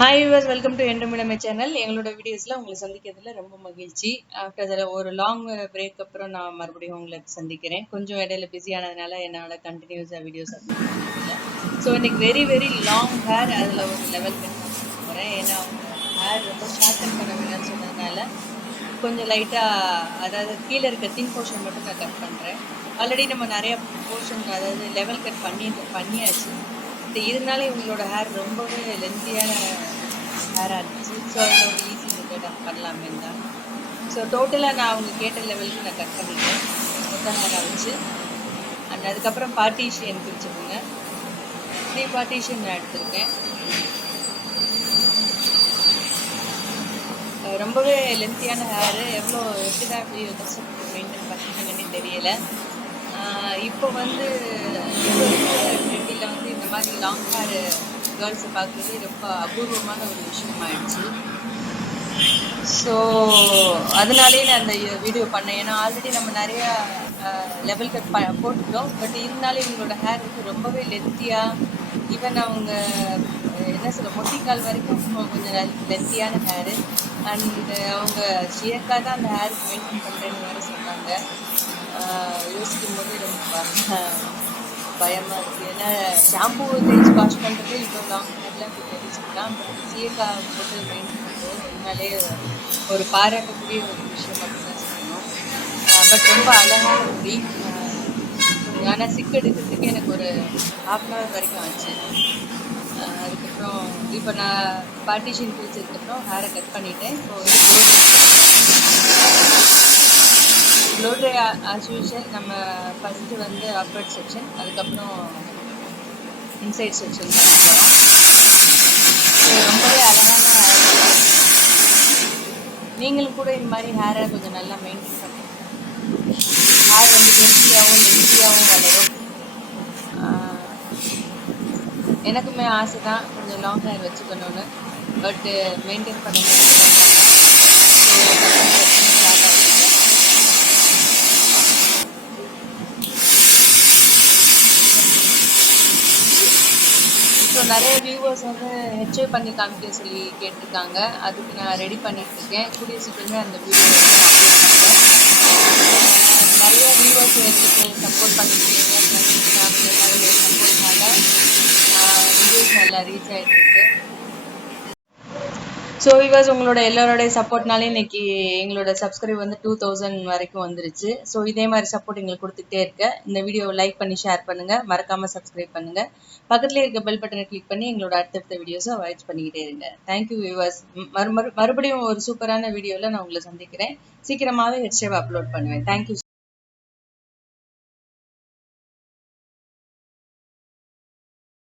Hi viewers, welcome to என்டர்மினமே channel. எங்களோட வீடியோஸில் உங்களை சந்திக்கிறதுல ரொம்ப மகிழ்ச்சி. ஆஃப்டர் ஒரு லாங் பிரேக் அப்புறம் நான் மறுபடியும் உங்களை சந்திக்கிறேன். கொஞ்சம் இடையில பிஸியானதுனால என்னால் கண்டினியூஸாக வீடியோஸ் அப்லோட் பண்ண முடியல. ஸோ எனக்கு வெரி வெரி லாங் ஹேர், அதில் ஒரு லெவல் கட் பண்ண போகிறேன். ஏன்னா அவங்க ஹேர் ரொம்ப ஷார்டன் பண்ண வேணும்னு சொன்னதுனால கொஞ்சம் லைட்டாக, அதாவது கீழே இருக்க தின் போர்ஷன் மட்டும் நான் கட் பண்ணுறேன். ஆல்ரெடி நம்ம நிறைய போர்ஷன், அதாவது லெவல் கட் பண்ணியாச்சு. இருந்தாலும் இவங்களோட ஹேர் ரொம்பவே லென்த்தியான ஹேராக இருந்துச்சு. ஸோ அதில் ஒரு ஈஸி மெத்தட் பண்ணலாமே தான். ஸோ டோட்டலாக நான் அவங்க கேட்ட லெவலுக்கு நான் கட் பண்ணிட்டேன் மொத்த ஹேராக வச்சு. அண்ட் அதுக்கப்புறம் பார்ட்டிஷியன் பிரிச்சுக்கோங்க. 3 பார்ட்டிஷியன் நான் எடுத்திருக்கேன். ரொம்பவே லென்த்தியான ஹேரு. எப்படி தான் இப்படி கஷ்டப்பட்டு மெயின்டைன் பண்ணிங்கன்னு தெரியலை. இப்போ வந்து ட்ரெண்டில் வந்து இந்த மாதிரி லாங் ஹேர் கேர்ள்ஸை பார்க்குறது ரொம்ப அபூர்வமான ஒரு விஷயமாயிடுச்சு. ஸோ அதனாலே நான் அந்த வீடியோ பண்ணேன். ஏன்னா ஆல்ரெடி நம்ம நிறையா லெவல் கட் போட்டுட்டோம். பட் இருந்தாலும் இவங்களோட ஹேர் வந்து ரொம்பவே லென்த்தியாக, ஈவன் அவங்க என்ன சொல்ல மொட்டிக்கால் வரைக்கும் கொஞ்சம் லென்த்தியான ஹேரு. அண்ட் அவங்க ஷியக்கா தான் அந்த ஹேர் மெயின்டைன் பண்ணுறேன்னு வேறு சொன்னாங்க. யோசிக்கும் போது ரொம்ப பயமாக இருக்குது. ஏன்னா ஷாம்பு தேய்ச்சி வாஷ் பண்ணுறது இவ்வளோ லாங் ஹேர்லாம் இப்போ தெரிஞ்சுக்கலாம். பட் சீயக்கா போட்டு மெயின்டைன் பண்ணுறது உண்மையிலே ஒரு பாராட்டக்கூடிய ஒரு விஷயம் மட்டும்தான் சொல்லணும். பட் ரொம்ப அழகான முடி. ஆனால் சிக்கு எடுக்கிறதுக்கு எனக்கு ஒரு ½ hour வரைக்கும் ஆச்சு. அதுக்கப்புறம் இப்போ நான் பார்ட்டிஷன் பிரிச்சதுக்கப்புறம் ஹேரை கட் பண்ணிட்டேன். So flow try as usual. நம்ம ஃபஸ்ட்டு வந்து அப்வர்ட் செக்ஷன், அதுக்கப்புறம் இன்சைட் செக்ஷன் பண்ண போகிறோம். ரொம்பவே அழகான ஹேர். நீங்களும் கூட இந்த மாதிரி ஹேரை கொஞ்சம் நல்லா மெயின்டைன் பண்ணி ஹேர் வந்து ஹெல்த்தியாகவும் வளரும். எனக்குமே ஆசை தான் கொஞ்சம் லாங் ஹேர் வச்சுக்கணும்னு. பட்டு மெயின்டைன் பண்ண முடியல. ஸோ நிறைய வியூவர்ஸ் வந்து ஹெச்ஐ பண்ணி காமிக்க சொல்லி கேட்டிருக்காங்க. அதுக்கு நான் ரெடி பண்ணிகிட்ருக்கேன். கூடிய சீக்கிரமே அந்த வீடியோ வந்து நான் அப்லோட் பண்ணுறேன். நிறைய வியூவர்ஸ் எனக்கு சப்போர்ட் பண்ணிக்கிறீங்க. ஃபேமிலி எல்லாருடைய சப்போர்ட்னால வீடியோஸ் நல்லா ரீச் ஆகிட்டுருக்கு. ஸோ வியூவர்ஸ், உங்களோட எல்லாரோடைய சப்போர்ட்னாலே இன்னைக்கு எங்களோட சப்ஸ்கிரைப் வந்து 2000 வரைக்கும் வந்துருச்சு. ஸோ இதே மாதிரி சப்போர்ட் எங்களுக்கு கொடுத்துட்டே இருக்க. இந்த வீடியோவை லைக் பண்ணி ஷேர் பண்ணுங்கள், மறக்காமல் சப்ஸ்கிரைப் பண்ணுங்கள். பக்கத்துலேயே இருக்க பெல் பட்டனை கிளிக் பண்ணி எங்களோட அடுத்தடுத்த வீடியோஸை வாட்ச் பண்ணிக்கிட்டே இருங்க. Thank you viewers. மறுபடியும் ஒரு சூப்பரான வீடியோவில் நான் உங்களை சந்திக்கிறேன். சீக்கிரமாகவே ஹெச்ஐவை அப்லோட் பண்ணுவேன். தேங்க்யூ.